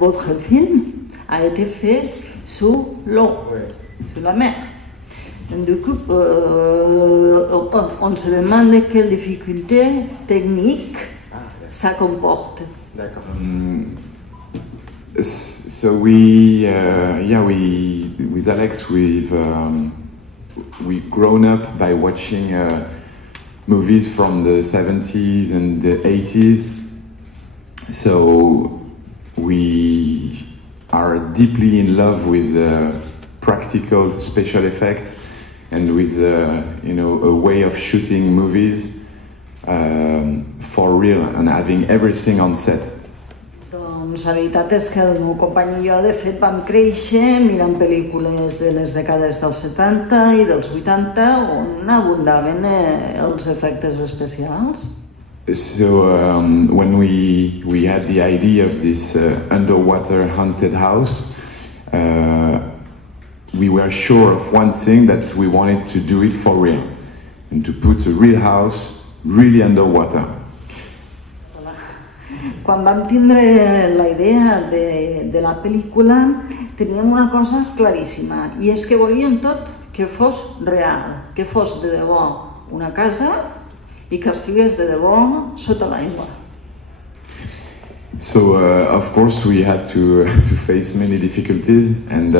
Votre film a été fait sous l'eau, sous la mer. Du coup, on se demande quelles difficultés techniques ça comporte. D'accord. So we, with Alex, we've grown up by watching movies from the 70s and the 80s. So we are deeply in love with practical special effects and with a way of shooting movies for real and having everything on set. Doncs la veritat és que el meu company i jo, de fet, vam créixer mirant pel·lícules de les dècades dels 70 i dels 80 on abundaven els efectes especials. So when we had the idea of this underwater haunted house, we were sure of one thing, that we wanted to do it for real and to put a real house really underwater. Quan vam tindre la idea de la pel·lícula, teníem una cosa claríssima, i és que volíem tot que fos real, que fos de debò una casa i que estigués de debò sota l'aigua. So of course we had to face many difficulties, and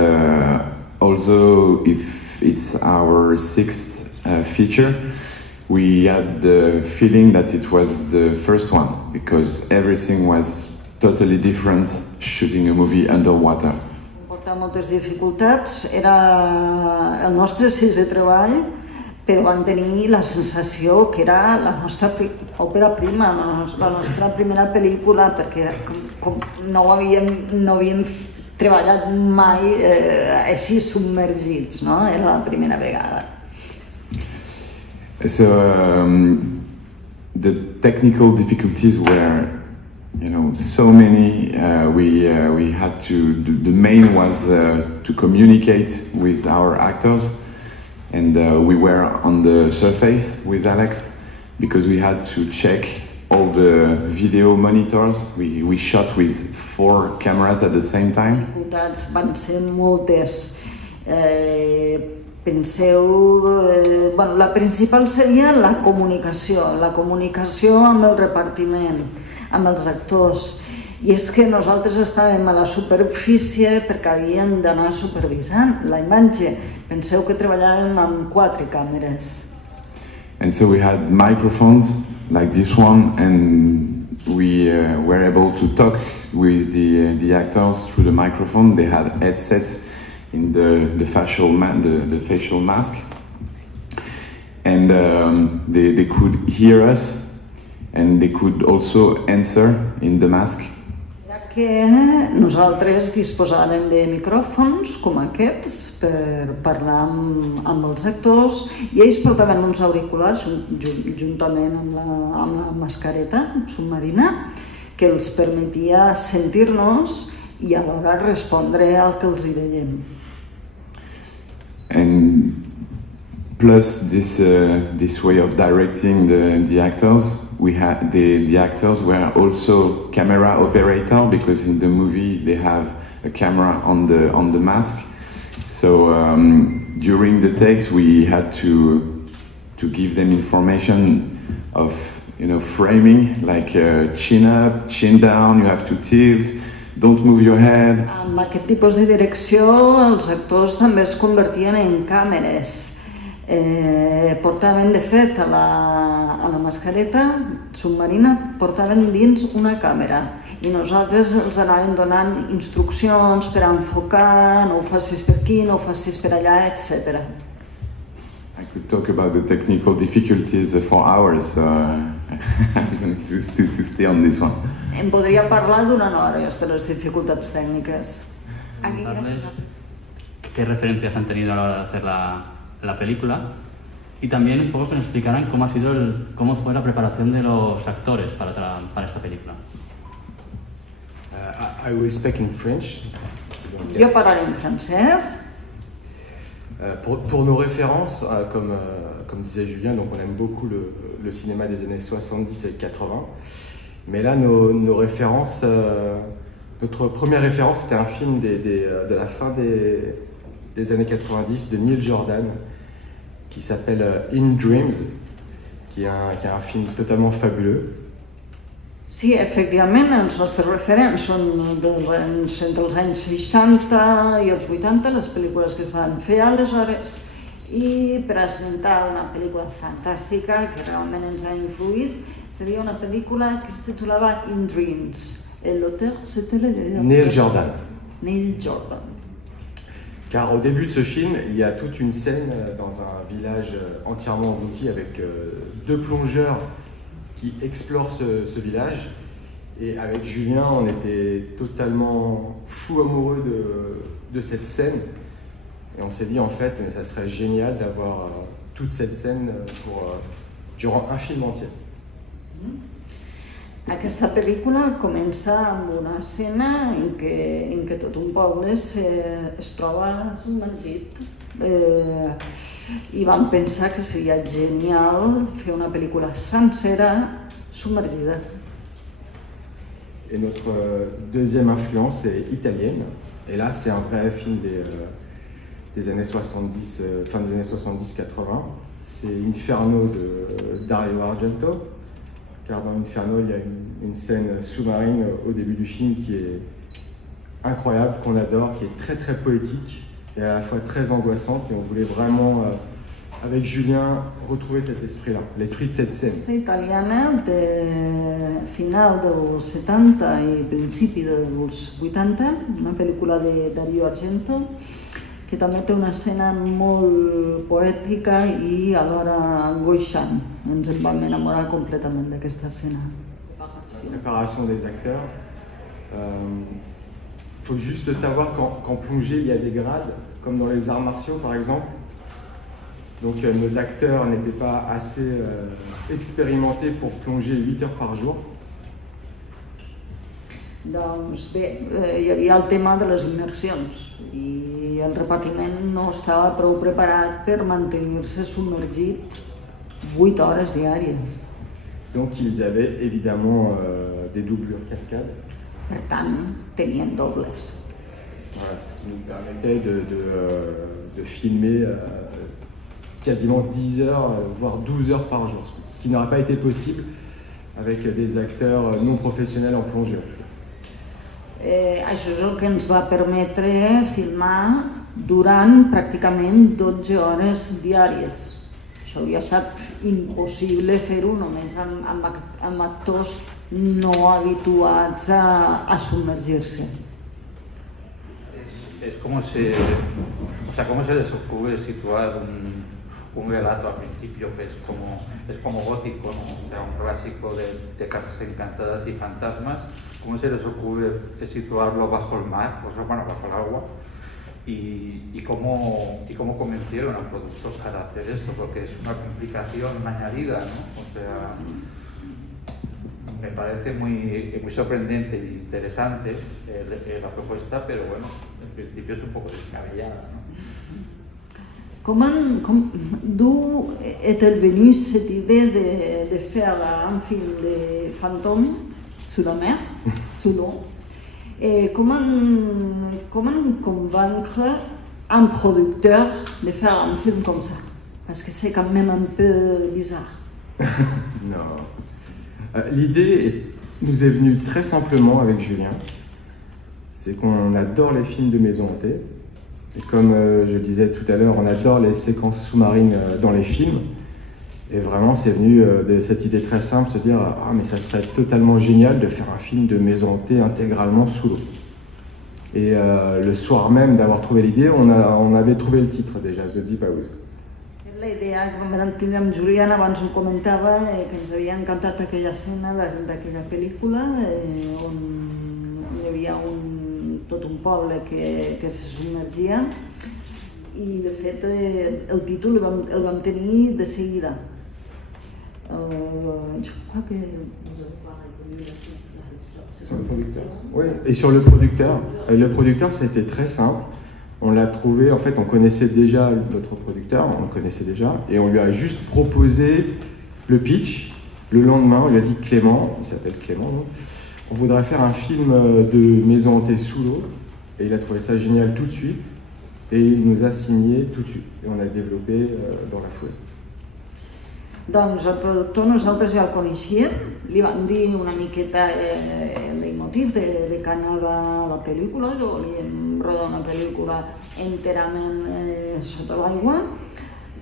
although if it's our sixth feature, we had the feeling that it was the first one, because everything was totally different shooting a movie underwater. Portar moltes dificultats, era el nostre sisè treball, però vam tenir la sensació que era la nostra òpera prima, la nostra primera pel·lícula, perquè com no havíem treballat mai així submergits, no? Era la primera vegada. So the technical difficulties were, so many. We had to. The main was to communicate with our actors, and we were on the surface with Alex because we had to check all the video monitors. We shot with 4 cameras at the same time. Dificultats van ser moltes. Penseu, la principal seria la comunicació amb el repartiment, amb els actors. I és que nosaltres estàvem a la superfície perquè havíem d'anar supervisant la imatge. Penseu que treballàvem amb 4 càmeres. And so we had microphones like this one, and we were able to talk with the actors through the microphone. They had headsets in the facial mask, and they could hear us, and they could also answer in the mask. Que nosaltres disposàvem de micròfons com aquests per parlar amb els actors, i ells portaven uns auriculars juntament amb la mascareta submarina que els permetia sentir-nos i alhora respondre al que els hi dèiem. And plus this way of directing the actors, we had the actors were also camera operator, because in the movie they have a camera on the mask. So during the takes we had to give them information of framing, like chin up, chin down, you have to tilt, don't move your head. Amb aquest tipus de direcció els actors també es convertien en càmeres. Portaven, de fet, a la mascareta submarina, portaven dins una càmera i nosaltres els anàvem donant instruccions per enfocar, no ho facis per aquí, no ho facis per allà, etc. I could talk about the technical difficulties for hours, so I'm going to stay on this one. Em podria parlar durant hores de les dificultats tècniques. ¿Qué referencias han tenido a la hora de hacer la película? Y también un poco que nos explicaran cómo fue la preparación de los actores para esta película. I will speak in French. Jo parlaré en francès. Pour nos références, comme disait Julien, donc on aime beaucoup le cinéma des années 70 et 80. Mais là, nos références, notre première référence, c'était un film de la fin des années 90 de Neil Jordan, qui s'appelle In Dreams, qui est un film totalement fabuleux. Sí, efectivament, els nostres referents són entre els anys 60 i els 80, les pel·lícules que es van fer aleshores, i presentar una pel·lícula fantàstica que realment ens ha influït seria una pel·lícula que es titulava In Dreams. L'auteur, c'était Neil Jordan. Neil Jordan. Car au début de ce film, il y a toute une scène dans un village entièrement englouti avec deux plongeurs qui explorent ce village. Et avec Julien, on était totalement fous amoureux de cette scène. Et on s'est dit en fait, ça serait génial d'avoir toute cette scène durant un film entier. Aquesta pel·lícula comença amb una escena en què tot un poble es troba submergit i vam pensar que seria genial fer una pel·lícula sencera submergida. Et notre deuxième influence est italienne. Et là, c'est un vrai film des années 70, fin des années 70-80. C'est Inferno de Dario Argento. Car dans Inferno, il y a une scène sous-marine au début du film qui est incroyable, qu'on adore, qui est très très poétique et à la fois très angoissante. Et on voulait vraiment, avec Julien, retrouver cet esprit-là, l'esprit de cette scène. Aquesta italiana de final dels 70 i principi dels 80, una pel·lícula de Dario Argento, que també té una escena molt poètica i alhora angoixant. Ens en vam enamorar completament d'aquesta escena. La préparation des acteurs. Faut juste savoir qu'en plongée, il y a des grades, comme dans les arts martiaux par exemple. Donc nos acteurs n'étaient pas assez expérimentés pour plonger 8 heures par jour. Doncs bé, hi havia el tema de les immersions i el repartiment no estava prou preparat per mantenir-se submergits 8 hores diàries. Donc ils avaient évidemment des doublures cascades. Per tant, tenien dobles. Voilà, ce qui nous permettait de filmer quasiment 10 heures, voire 12 heures par jour, ce qui n'aurait pas été possible avec des acteurs non professionnels en plongée. Això és el que ens va permetre filmar durant pràcticament 12 hores diàries. Això hauria estat impossible fer-ho només amb actors no habituats a submergir-se. Es como cómo se les ocurre situar un relato al principio que es como gótico, ¿no? O sea, un clásico de casas encantadas y fantasmas. ¿Cómo se les ocurre situarlo bajo el mar, o sea, bueno, bajo el agua? Y cómo convencieron al productor para hacer esto, porque es una complicación añadida, ¿no? O sea, me parece muy sorprendente e interesante la propuesta, pero bueno, en principio es un poco descabellada, ¿no? D'où est-elle venue cette idée de faire un film de fantômes sous la mer, sous l'eau? Et comment convaincre un producteur de faire un film comme ça? Parce que c'est quand même un peu bizarre. Non. L'idée nous est venue très simplement avec Julien. C'est qu'on adore les films de maison hantée. Et comme je le disais tout à l'heure, on adore les séquences sous-marines dans les films. Et vraiment, c'est venu de cette idée très simple, se dire « Ah, mais ça serait totalement génial de faire un film de maison hantée intégralement sous l'eau. » Et le soir même d'avoir trouvé l'idée, on avait trouvé le titre déjà, The Deep House. La idea que vam tindre amb Julián, abans ho comentava, que ens havia encantat aquella escena d'aquella pel·lícula on hi havia tot un poble que se submergia i de fet el títol el vam tenir de seguida. Je crois que vous allez voir Sur le producteur. Oui, et sur le producteur, ça a été très simple. On l'a trouvé, en fait, on connaissait déjà notre producteur, on le connaissait déjà, et on lui a juste proposé le pitch, Le lendemain, on lui a dit Clément, il s'appelle Clément, donc, on voudrait faire un film de maison hantée sous l'eau. Et il a trouvé ça génial tout de suite. Et il nous a signé tout de suite. Et on a développé dans la foulée. Doncs el productor nosaltres ja el coneixíem, li vam dir una miqueta el leitmotiv de que anava la pel·lícula, que volíem rodar una pel·lícula enterament sota l'aigua.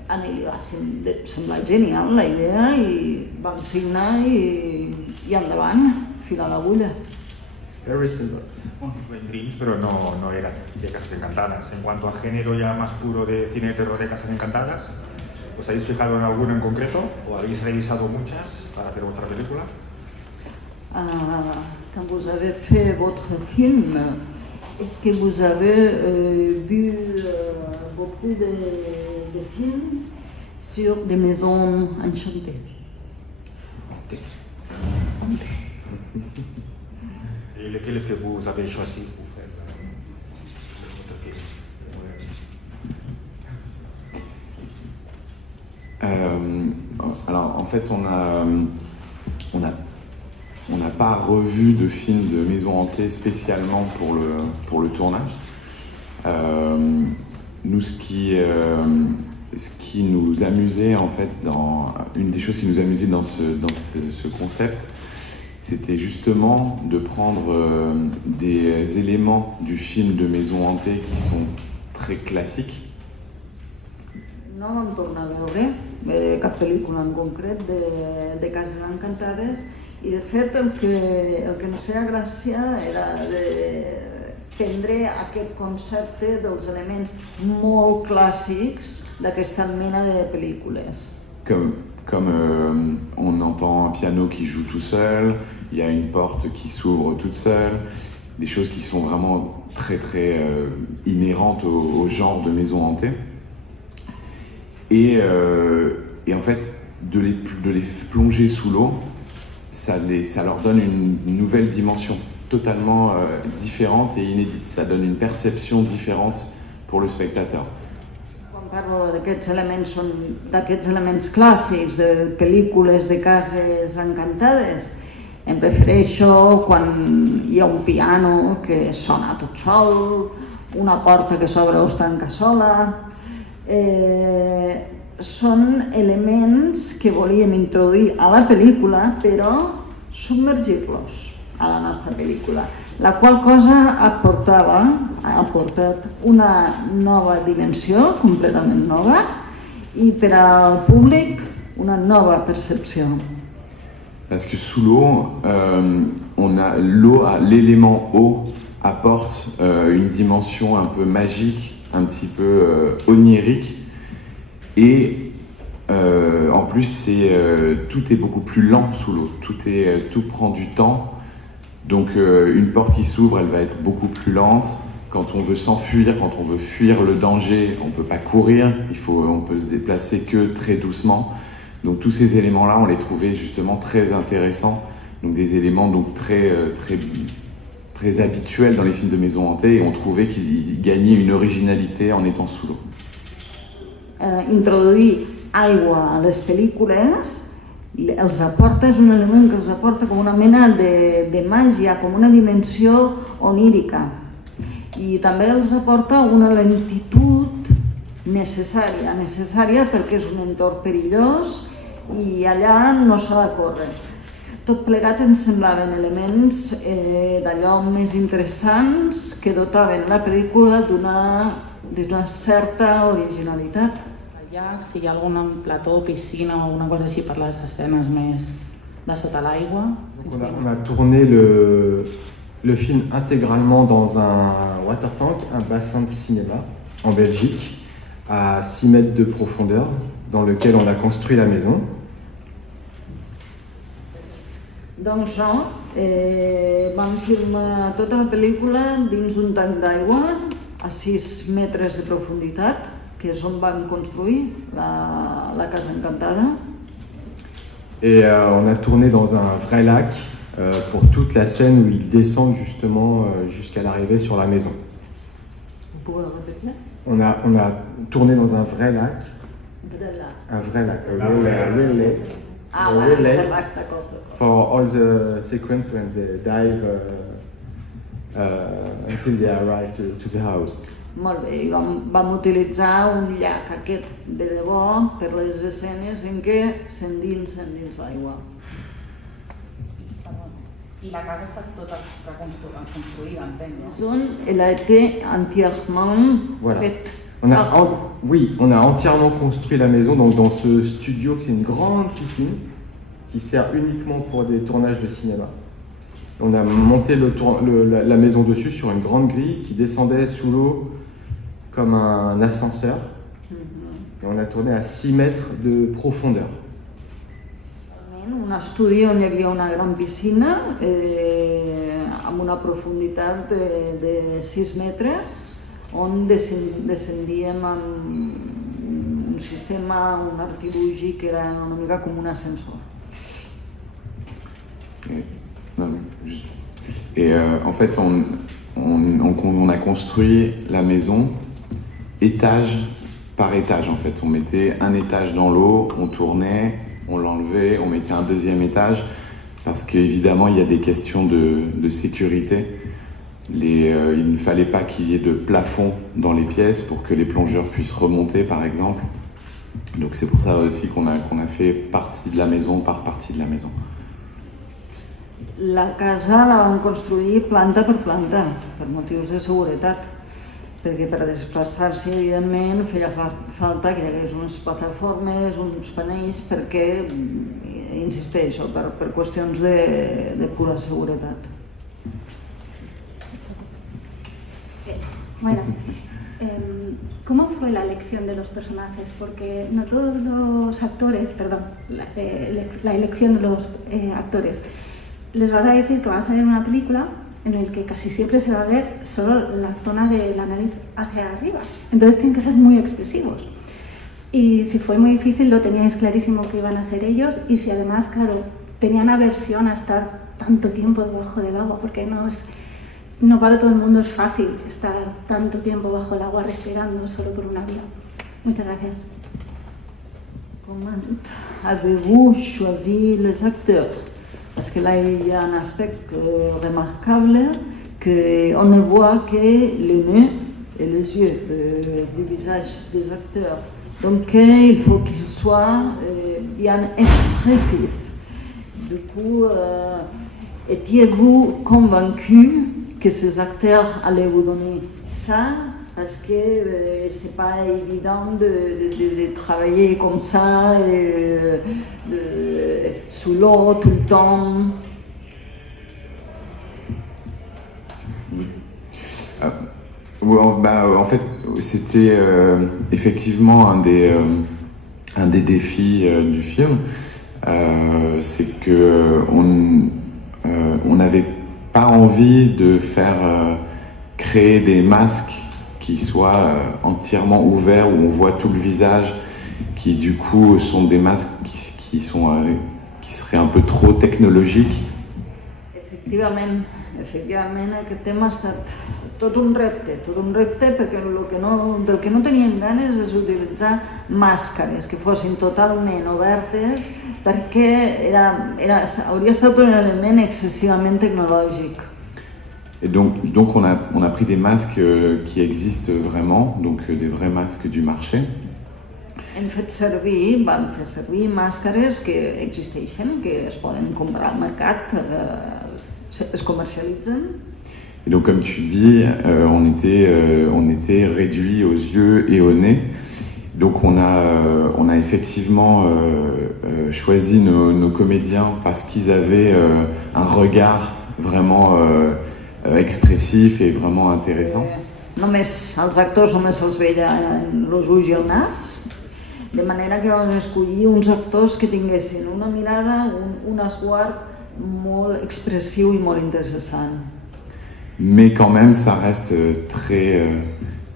A mi li va semblar genial la idea i vam signar i endavant, fil a l'agulla. Very simple. En Dreams, pero no era de Casas Encantadas. En cuanto a género ya más puro de cine de terror de Casas Encantadas, ¿os habéis fijado en alguno en concreto o habéis revisado muchas para hacer vuestra película? Quand vous avez fait votre film, est-ce que vous avez vu beaucoup de films sur des maisons enchantées? Et lesquels est-ce que vous avez choisi pour faire votre film? Alors en fait on n'a pas revu de film de maison hantée spécialement pour le tournage. Nous ce qui nous amusait en fait une des choses qui nous amusait dans ce concept, c'était justement de prendre des éléments du film de maison hantée qui sont très classiques. No vam tornar a veure cap pel·lícula en concret de Cases Encantades i de fet el que ens feia gràcia era de prendre aquest concepte dels elements molt clàssics d'aquesta mena de pel·lícules. Comme on entend un piano qui joue tout seul, il y a une porte qui s'ouvre toute seule, des choses qui sont vraiment très très inhérentes au genre de maison hantée. Et en fait, de les plonger sous l'eau, ça leur donne une nouvelle dimension totalement différente et inédite. Ça donne une perception différente pour le spectateur. Quan parlo d'aquests elements clàssics de pel·lícules de Cases Encantades, em refereixo quan hi ha un piano que sona tot sol, una porta que s'obre o es tanca sola. Són elements que volíem introduir a la pel·lícula, però submergir-los a la nostra pel·lícula, la qual cosa ha portat una nova dimensió, completament nova, i per al públic una nova percepció. Parce que sous l'eau, l'élément eau apporte une dimension un peu magique, un petit peu onirique, et en plus tout est beaucoup plus lent sous l'eau, tout prend du temps, donc une porte qui s'ouvre, elle va être beaucoup plus lente. Quand on veut s'enfuir, quand on veut fuir le danger, on ne peut pas courir, on peut se déplacer que très doucement. Donc tous ces éléments-là, on les trouvait justement très intéressants, donc des éléments donc très habituels dans les films de maison hantée, et on trouvait qu'ils gagnaient une originalité en étant sous l'eau. Introduir aigua a les pel·lícules els aporta, és un element que els aporta com una mena de màgia, com una dimensió onírica, i també els aporta una lentitud necessària perquè és un entorn perillós i allà no s'ha de córrer. Tot plegat ens semblaven elements d'allò més interessants que dotaven la pel·lícula d'una certa originalitat. Si hi ha algun plató, piscina o alguna cosa així per les escenes més de sota l'aigua. On a tourné le film intégralement dans un water tank, un bassin de cinéma en Belgique, à 6 mètres de profondeur, dans lequel on a construit la maison. Doncs no, vam filmar tota la pel·lícula dins un tanc d'aigua a 6 metres de profunditat, que és on vam construir la Casa Encantada. Et on a tourné dans un vrai lac pour toute la scène où ils descendent justement jusqu'à l'arrivée sur la maison. On a tourné dans un vrai lac. Un vrai lac. real lake l'acte cosa. for all the sequence when they dive until they arrive to the house. Molt bé, i vam utilitzar un llac aquest de debò per les escenes en què s'endinsa dins l'aigua. I la casa està tota reconstruïda, entenc, no? Elle a été entièrement Voilà. faite. Oui, on a entièrement construit la maison donc dans ce studio, c'est une grande piscine qui sert uniquement pour des tournages de cinéma. On a monté la maison dessus sur une grande grille qui descendait sous l'eau comme un ascenseur. Et on a tourné à 6 mètres de profondeur. Un estudi on hi havia una gran piscina amb una profunditat de 6 metres on descendíem amb un sistema, un artilugi que era una mica com un ascensor. Et en fait, on a construit la maison étage par étage. En fait, on mettait un étage dans l'eau, on tournait, on l'enlevait, on mettait un deuxième étage, parce qu'évidemment, il y a des questions de sécurité. Il ne fallait pas qu'il y ait de plafond dans les pièces pour que les plongeurs puissent remonter, par exemple. Donc c'est pour ça aussi qu'on a fait partie de la maison par partie de la maison. La casa la vam construir planta per planta, per motius de seguretat, perquè per desplaçar-se, evidentment, feia falta que hi hagués unes plataformes, uns panells, perquè, insisteixo, per qüestions de pura seguretat. Buenas. ¿Cómo fue la elección de los personajes? Porque no todos los actores, perdón, la elección de los actores, les van a decir que van a salir en una película en la que casi siempre se va a ver solo la zona de la nariz hacia arriba. Entonces tienen que ser muy expresivos. Y si fue muy difícil, lo teníais clarísimo que iban a ser ellos, y si además, claro, tenían aversión a estar tanto tiempo debajo del agua, porque no para todo el mundo es fácil estar tanto tiempo bajo el agua respirando solo por una vía. Muchas gracias. Comment avez-vous choisi les acteurs? Parce que là, il y a un aspect remarquable qu'on ne voit que le nez et les yeux, le visage des acteurs. Donc, il faut qu'ils soient bien expressifs. Du coup, étiez-vous convaincu que ces acteurs allaient vous donner ça? Parce que c'est pas évident de travailler comme ça, sous l'eau tout le temps. En fait, c'était effectivement un des défis du film. C'est que on n'avait pas envie de faire créer des masques qui soient entièrement ouverts, où on voit tout le visage, qui du coup sont des masques qui seraient un peu trop technologiques. Efectivament, aquest tema ha estat tot un repte perquè del que no teníem ganes és utilitzar màscares que fossin totalment obertes, perquè hauria estat un element excessivament tecnològic. Et donc on a pris des masques qui existent vraiment, donc des vrais masques du marché. Vam fer servir màscares que existeixen, que es poden comprar al mercat, es comercialitzen. Et donc comme tu dis, on était réduits aux yeux et au nez. Donc on a effectivement choisi nos comédiens parce qu'ils avaient un regard vraiment expressif et vraiment intéressant. Els actors només se'ls veia els ulls i el nas, de manera que vam escollir uns actors que tinguessin una mirada, un esguard molt expressiu i molt interessant. Mais quand même, ça reste très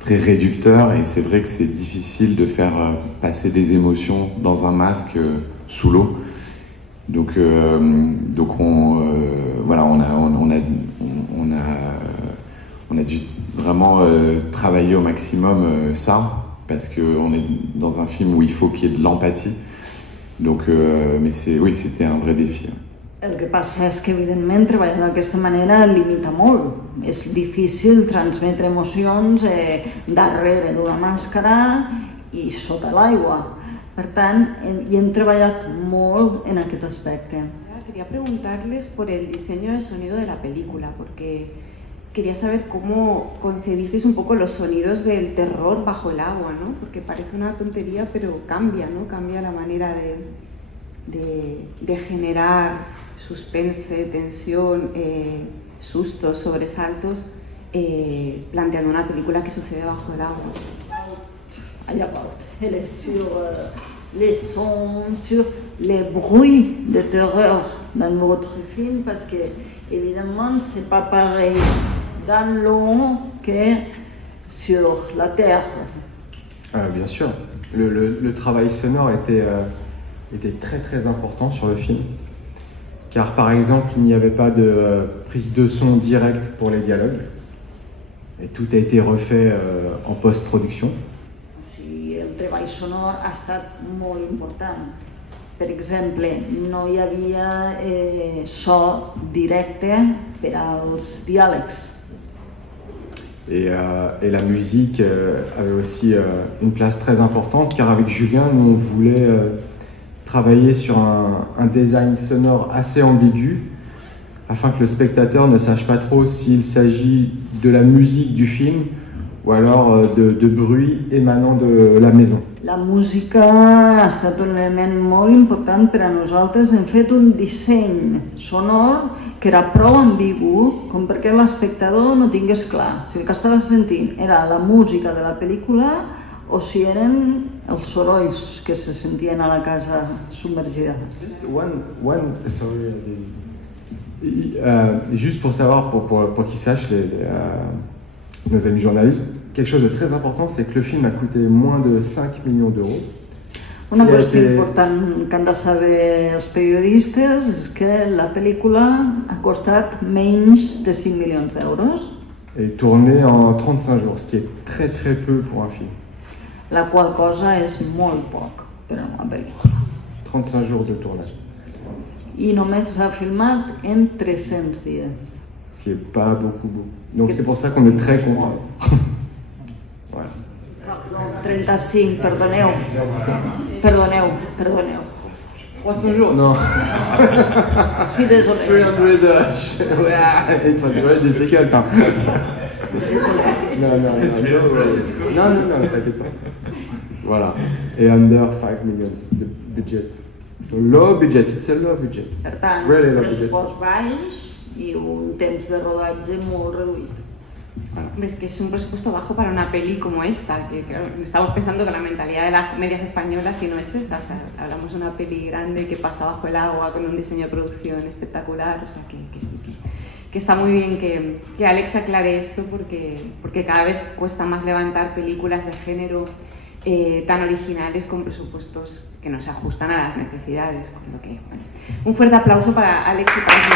réducteur, et c'est vrai que c'est difficile de faire passer des émotions dans un masque sous l'eau. Donc on a dû vraiment travailler au maximum ça, parce qu'on est dans un film où il faut qu'il y ait de l'empathie. Donc, mais oui, c'était un vrai défi. El que passa és que, evidentment, treballar d'aquesta manera limita molt. És difícil transmetre emocions darrere d'una màscara i sota l'aigua. Per tant, hi hem treballat molt en aquest aspecte. Quería preguntarles por el diseño de sonido de la película, porque quería saber cómo concebisteis un poco los sonidos del terror bajo el agua, ¿no? Porque parece una tontería, pero cambia, ¿no? Cambia la manera de generar suspense, tensión, sustos, sobresaltos, planteando una película que sucede bajo el agua. Elle est sur les sons, sur les bruits de terreur dans votre film, parce que, évidemment, c'est pas pareil dans l'eau que sur la terre. Bien sûr, le travail sonore était très très important sur le film, car par exemple, il n'y avait pas de prise de son directe pour les dialogues, et tout a été refait en post-production. El treball sonor ha estat molt important. Per exemple, no hi havia so directe per als diàlegs. Et la musique avait aussi une place très importante, car avec Julien, nous on voulait travailler sur un design sonore assez ambigu, afin que le spectateur ne sache pas trop s'il s'agit de la musique du film o alors de bruit émanant de la maison. La música ha estat un element molt important per a nosaltres. Hem fet un disseny sonor que era prou ambigu com perquè l'espectador no tingués clar si el que estava sentint era la música de la pel·lícula o si eren els sorolls que se sentien a la casa submergida. Juste pour savoir, pour qu'ils sachent, nos amis journalistes, quelque chose de très important, c'est que le film a coûté moins de 5 millions d'euros. Una qüestió important que han de saber els periodistes és que la pel·lícula ha costat menys de 5 milions d'euros. Et tourné en 35 jours, ce qui est très très peu pour un film. La qual cosa és molt poc per a una pel·lícula. 35 jours de tournage. I només s'ha filmat en 300 dies. Ce qui n'est pas beaucoup. Donc c'est pour ça qu'on est très content. Voilà. Pardon, 35, perdoneu. Perdoneu. 300 jours, non. Je suis désolée. 300, it was very difficult. Non, t'inquiète pas. Voilà. Et under 5 millions de budget. So low budget, it's a low budget. Per tant, really low budget. Pressupost baix y un temps de rodatge molt reduït. Hombre, es que es un presupuesto bajo para una peli como esta, que claro, estamos pensando que la mentalidad de las medias españolas si no es esa, o sea, hablamos de una peli grande que pasa bajo el agua con un diseño de producción espectacular, o sea, que sí, que está muy bien que Alex aclare esto porque cada vez cuesta más levantar películas de género tan originales con presupuestos que no se ajustan a las necesidades, con lo que, bueno, un fuerte aplauso para Alex y para su